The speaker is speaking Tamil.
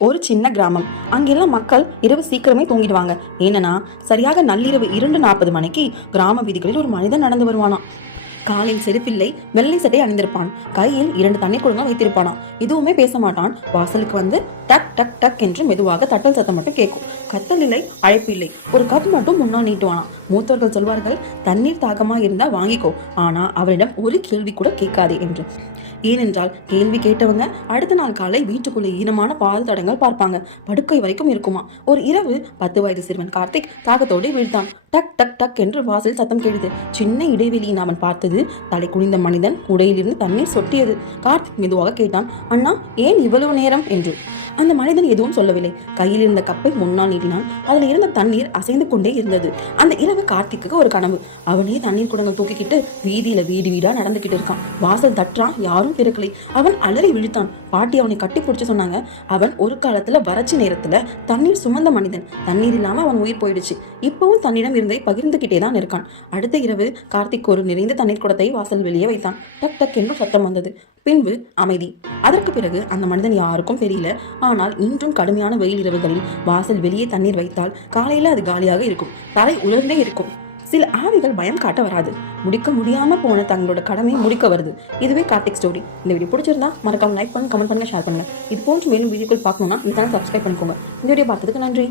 ஒரு சின்ன கிராமம். அங்கெல்லாம் மக்கள் இரவு சீக்கிரமே தூங்கிடுவாங்க. ஏன்னா சரியாக நள்ளிரவு 2:40 மணிக்கு கிராம வீதிகளில் ஒரு மனிதன் நடந்து வருவானாம். காலில் செருப்பில்லை, வெள்ளை சட்டை அணிந்திருப்பான். கையில் 2 தண்ணீர் குடங்கள் வைத்திருப்பானா. எதுவுமே பேச மாட்டான். வாசலுக்கு வந்து டக் டக் டக் என்று மெதுவாக தட்டல் சத்தம் மட்டும் கேட்கும். கத்தல் இல்லை, அழைப்பு இல்லை. ஒரு கப் மட்டும் முன்னால் நீட்டுவானா. மூத்தவர்கள் சொல்வார்கள், தண்ணீர் தாகமா இருந்தா வாங்கிக்கோ, ஆனா அவரிடம் ஒரு கேள்வி கூட கேட்காதே என்று. ஏனென்றால் கேள்வி கேட்டவங்க அடுத்த நாள் காலை வீட்டுக்குள்ள ஈரமான பால் தடங்கள் பார்ப்பாங்க. படுக்கை வரைக்கும் இருக்குமா. ஒரு இரவு 10 வயது சிறுவன் கார்த்திக் தாகத்தோடு வீழ்த்தான். டக் டக் டக் என்று வாசல் சத்தம் கேட்டது. சின்ன இடைவெளியின் அவன் பார்த்தது தலை குனிந்த மனிதன் உடையிலிருந்து தண்ணீர் சொட்டியது. கார்த்திக் மெதுவாக கேட்டான், அண்ணா ஏன் இவ்வளவு நேரம் என்று. அந்த மனிதன் எதுவும் சொல்லவில்லை. கையில் இருந்த கப்பை முன்னால் நீட்டினான். அதில் இருந்த தண்ணீர் அசைந்து கொண்டே இருந்தது. அந்த இரவு கார்த்திக்கு ஒரு கனவு. அவனே தண்ணீர் குடங்கள் தூக்கிக்கிட்டு வீதியில வீடு வீடா நடந்துகிட்டு இருக்கான். வாசல் தட்டுறான், யாரும் திறக்கலை. அவன் அலறி விழுத்தான். பாட்டி அவனை கட்டி பிடிச்சு சொன்னாங்க, அவன் ஒரு காலத்துல வறட்சி நேரத்துல தண்ணீர் சுமந்த மனிதன். தண்ணீர் இல்லாம அவன் உயிர் போயிடுச்சு. இப்பவும் தன்னிடம் இருந்ததை பகிர்ந்துகிட்டே தான் இருக்கான். அடுத்த இரவு கார்த்திக் ஒரு நிறைந்த தண்ணீர் குடத்தை வாசல் வெளியே வைத்தான். டக் டக் என்று சத்தம் வந்தது. பின்பு அமைதி. அதற்கு பிறகு அந்த மனிதன் யாருக்கும் தெரியல. ஆனால் இன்றும் கடுமையான வெயில் இரவுகளில் வாசல் வெளியே தண்ணீர் வைத்தால் காலையில அது காலியாக இருக்கும். தலை உலர்ந்தே இருக்கும். சில ஆவிகள் பயம் காட்ட வராது. முடிக்க முடியாம போன தங்களோட கடமை முடிக்க வருது. இதுவே கார்த்திக் ஸ்டோரி. இந்த வீடியோ பிடிச்சிருந்தா மறக்காம லைக் பண்ணுங்க, கமெண்ட் பண்ணுங்க, ஷேர் பண்ணுங்க. இது போன்று மேலும் வீடியோக்கள் பார்க்கணும்னா இந்த சேனல் சப்ஸ்கிரைப் பண்ணிக்கோங்க. இந்த வீடியோ பார்த்ததுக்கு நன்றி.